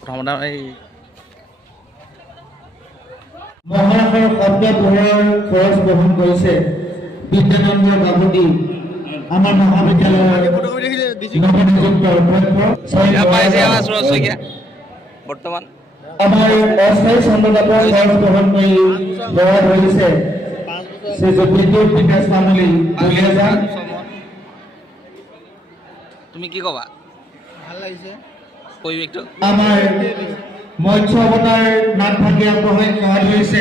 প্ৰথমতে এই মহাশয় শব্দ পোহৰৰ খৰচ বহন কৰিছে বিদ্যানন্দ বাবুটি আমাৰ মহাবিদ্যালয়ৰ নৱনিযুক্ত অধ্যক্ষ বৰ্তমান আমাৰ অস্থায়ী সম্পাদকৰ খৰচ বহন কৰি ল'ৰা ধৰিছে শ্ৰীযুত বিদ্যুৎ বিকাশ তামুলী দুলীয়াজান। তুমি কি ক'বা? ভাল লাগিছে পৰিৱেশটো। আমাৰ মৎস্য অৱতাৰ নাটভাগী আগবঢ়াই সেৱা ধৰিছে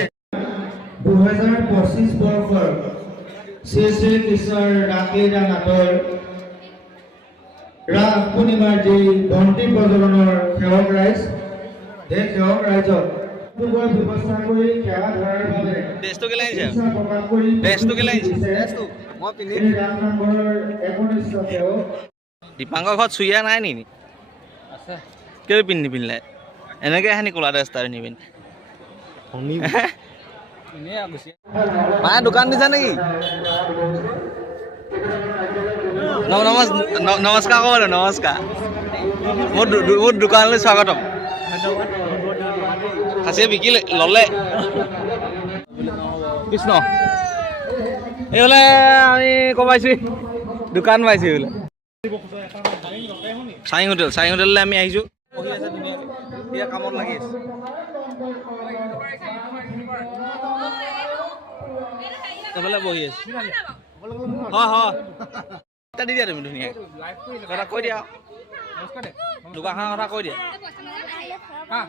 2025 বৰ্ষৰ শ্ৰী শ্ৰী কৃষ্ণৰ ৰাসলীলা নাটৰ ৰাস পূৰ্ণিমাৰ যি বন্তি প্ৰজ্বলনৰ সেৱক ৰাইজ, সেই সেৱক ৰাইজক ব্যৱস্থা কৰি সেৱা ধৰাৰ বাবে ড্ৰেছটো কেলে আহিছে? প্ৰকাশ কৰি ড্ৰেছটো কেলে আহিছে? মই পিন্ধি এই ৰাস নামঘৰৰ একনিষ্ঠ সেৱক দীপাংকৰ ঘৰত চুইয়া নাই নেকি? আছে কেলৈ নিপিন্ধিলে? এনেকৈ আহে নি ক'লা ড্ৰেছ এটা নিপিন্ধি? এনেই গুচি মায়ে দোকান দিছা নেকি? নমস্কাৰ ক'ব লাগে, নমস্কাৰ। মোৰ দোকানলৈ স্বাগতম। খাচীয়ে বিকিলে ল'লে কৃষ্ণ এই বোলে আমি ক'ব পাইছোঁ দোকান পাইছোঁ বোলে চাই হোটেললৈ আমি আহিছোঁ। বহি আছে ধুনীয়াকৈ, সেয়া কামত লাগি আছে। এইফালে বহি আছে। হয় হয় এটা দি দিয়া তুমি ধুনীয়াকৈ কথা কৈ দিয়া। দোকানখনৰ কথা কৈ দিয়া। হা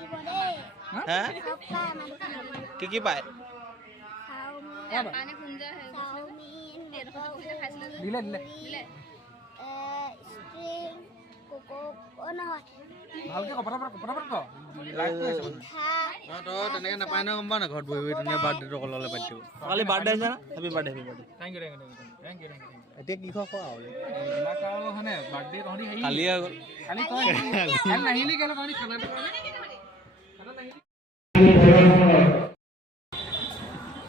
কি কি পায়? দিলে দিলে ভালকে তই তেনেকৈ নাপায় নহয়, গম পাৱ না? ঘৰত বহি বহি ধুনীয়া বাৰ্থডেটো কললৈ পাতি দিব। কালি বাৰ্থডে আছে না? Happy birthday, happy birthday. Thank you এতিয়া কি খোৱা খোৱা বাৰ্থডে তহঁতি হেৰি কালিয়ে হৈ গ'ল। কালি তই নাহিলি কেলে তহঁতি খানাটো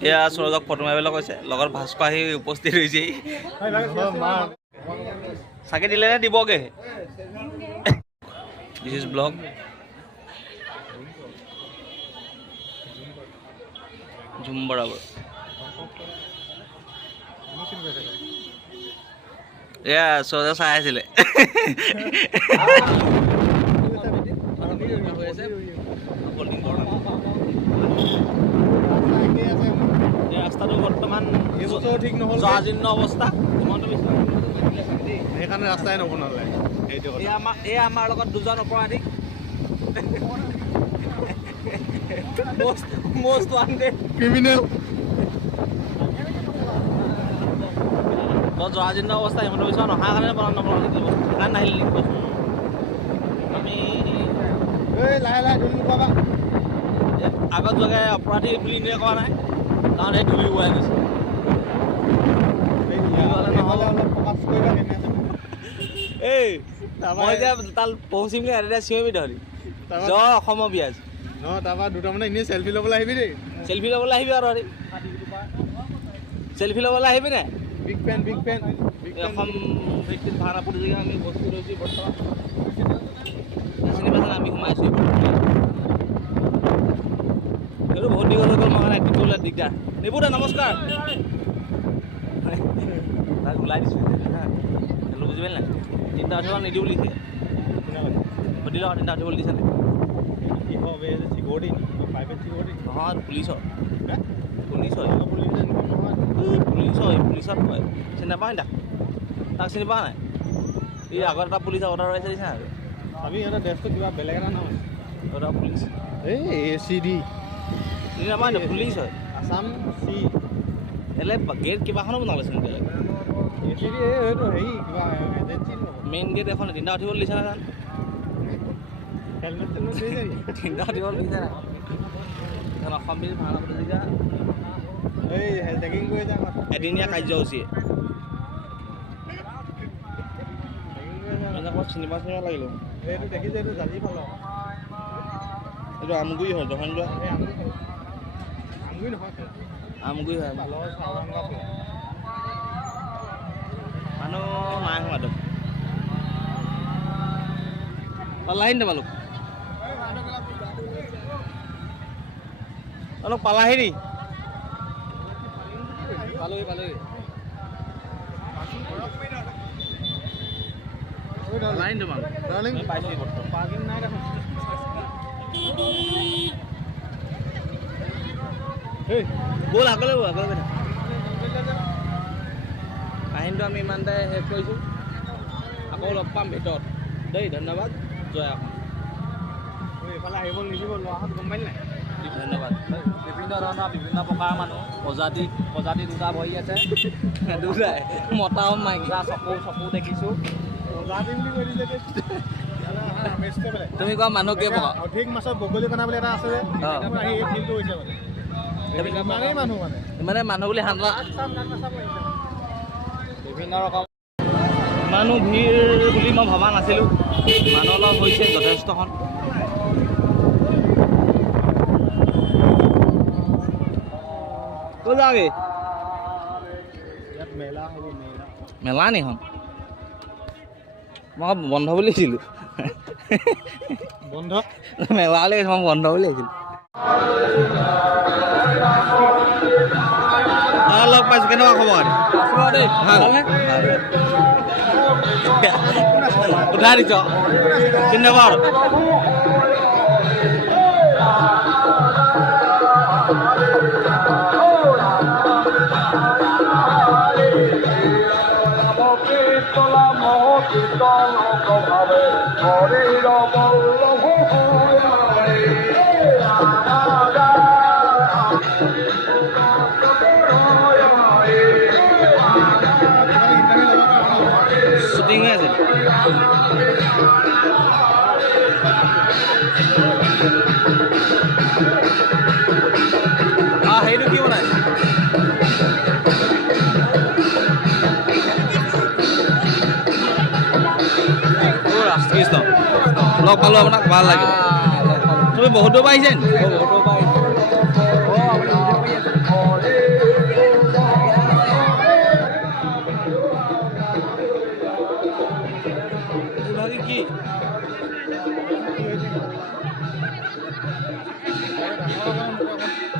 এয়া সূৰজক ফটো মাৰিবলৈ কৈছে, লগত ভাস্কৰ আহি উপস্থিত হৈছেহি। চাগে দিলে নে দিবগে? This is blog. ঝুম বৰাবৰ এয়া সূৰজক চাই আছিলে। ৰাস্তাটো বৰ্তমান ঠিক নহ'ল, জৰাজীৰ্ণ অৱস্থা। সেইকাৰণে ৰাস্তাই নবনালে। এই আমাৰ লগত দুজন অপৰাধী, most wanted ক্ৰিমিনেল জৰাজীৰ্ণ অৱস্থা। সিহঁতৰ পিছত অহাৰ কাৰণে নবনালে সেইকাৰণে নাহিলে নেকি? আমি লাহে লাহে ধুলি পাবা আগত যোৱাকৈ অপৰাধী বুলি এনেকৈ কোৱা নাই, কাৰণ সেই ধূলি উৰাই গৈছে। এই মই এতিয়া তাত পহুচিম বুলি এতিয়া চিঞৰিবি তহঁতি জয় অসমৰ বিয়াজ। নহয় তাৰপৰা দুটা মানে এনেই চেল্ফি ল'বলৈ আহিবি দেই। চেল্ফি ল'বলৈ আহিবি আৰু তহঁতি চেল্ফি ল'বলৈ আহিবি নাই? বিগ পেন অসম ভিত্তিত ভাওনা প্ৰতিযোগিতা আমি উপস্থিত হৈছোঁ বৰ্তমান। চিনি পাইছে আমি সোমাইছোঁ এইটো বহুত দীঘল হৈ গ'ল, মই মানে দিবলৈ দিগদাৰ। নিবু দা নমস্কাৰ। তাক ওলাই দিছোঁ হেল্ল' বুজি পালি নাই? তিনিটা উঠিব নিদিওঁ বুলিছে। সুধিলে তিনিটা উঠিবলৈ দিছে নাই? নহয় পুলিচৰ পুলিচত কয়। চিনি নাপাওঁ তাক চিনি পোৱা নাই? এই আগত এটা পুলিচ অৰ্ডাৰ হৈছে দিছে নাই? আমি সিহঁতৰ ড্ৰেছটো কিবা বেলেগ এটা নাম আছে। এটা পুলিচ এই ACD চিনি নাপাওঁ নে? পুলিচ হয় আছাম চি এলে গেট কিবাখনো বনালেচোন। ACD এইটো হেৰি কিবা এজেঞ্চি মেইন গেট এখন তিনিটা উঠিবলৈ দিছে নাই? হেলমেট চেলমেট দিছে নি? তিনিটা উঠিবলৈ দিছে নাই? এখন অসম ভিত্তিত ভাওনা প্ৰতিযোগিতা এই ট্ৰেকিং কৰি যাম এদিনীয়া কাৰ্যসূচী। চিনেমা লাগিল এইটো দেখিছে, এইটো জাজি পালো। এইটো আমগুৰি হয়, দহন যোৱা আমগুৰি নহয়, আমগুৰি হয়। মানুহ নাই সোমাতো পালাহি নে তোমালোক? অলপ পালাহি নি পালোহি পালাহি তোমাক পাইছিলি বৰ্তমান পাৰ্কিং নাই দেখোন ব'ল আগলৈ কাহিনীটো আমি ইমানতে শেষ কৰিছোঁ আকৌ লগ পাম ভিতৰত দেই ধন্যবাদ জয় অসম এইফালে আহিব নিদিব ল'ৰাহঁত গম পালি নাই ধন্যবাদ বিভিন্ন ধৰণৰ বিভিন্ন প্ৰকাৰৰ মানুহ প্ৰজাতি দুটা বহি আছে দুটাই মতা আৰু মাইকী চকু দেখিছোঁ প্ৰজাতি বুলি কৈ দিছে তুমি কোৱা মানুহ কেই প্ৰকাৰ অধিক মাছৰ বগলী কণা বুলি এটা আছে যে আহি এই ফিল্ডটো হৈছে মানে ইমানেই মানুহ মানে মানুহ বুলি হান্দা বিভিন্ন ৰকম মানুহ ভিৰ বুলি মই ভবা নাছিলোঁ মানুহ অলপ হৈছে যথেষ্টখন ক'ত যাওঁগে ইয়াত মেলা হ'ব মেলা নিখন মই বন্ধ বুলি আহিছিলোঁ বন্ধ মেলা বুলি মই বন্ধ বুলি আহিছিলোঁ লগ পাইছোঁ কেনেকুৱা খবৰ দেই ভালনে উঠাই দিছ ধন্যবাদ শ্বুটিং হৈ আছে সেইটো কি বনাইছে ৰাষ্ট্ৰীয় লগ পালোঁ আপোনাক ভাল লাগে তুমি বহুত দূৰ পাৰিছে নি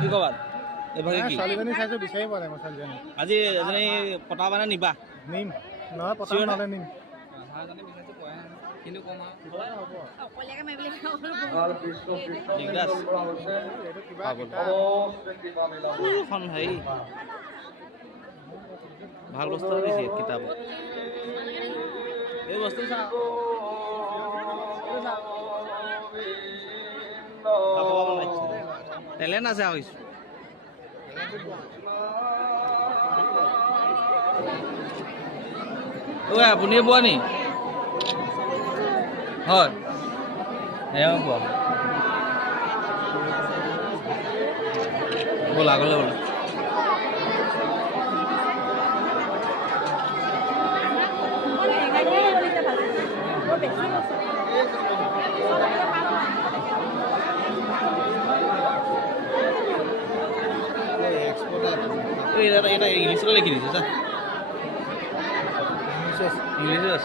কি ক'বা এইভাগে কি ছোৱালীজনী চাইছো বিচাৰি পোৱা নাই মই ছোৱালীজনী আজি এজনী পতা মানে নিবা নিম নহয় পতা নহ'লে নিম কিন্তু কম হেৰি ভাল বস্তু দিছে কিতাপ এই বস্তু টেলেণ্ট আছে আৰু কিছু আপুনি বোৱা নি হয় এয়া বোৱা ব'লা আগলৈ ব'লা এটা ইংলিছত লিখি দিছে চা ইংলিছ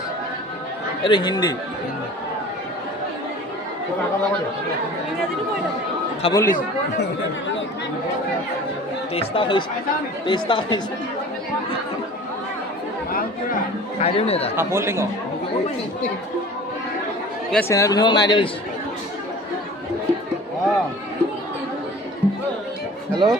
এইটো হিন্দী খাবলৈ দিছে টেষ্টা হৈছে খাই দিওঁ নি এটা খাবলৈ টিঙ কিবা চেনেল পিন্ধিব নাই দিয়া দিছে অঁ হেল্ল'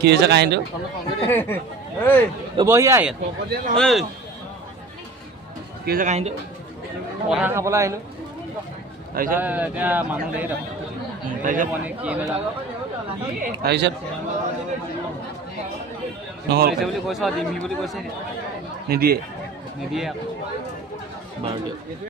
কি হৈছে কাহিনীটো বহি আহ ইয়াত কি হৈছে কাহিনীটো পঢ়া খাবলৈ আহিলোঁ তাৰপিছত এতিয়া মানুহ দেৰি তাৰপিছত কি তাৰপিছত নহ'ল বুলি কৈছ দিমহি বুলি কৈছে নিদিয়ে নিদিয়ে বাৰু দিয়ক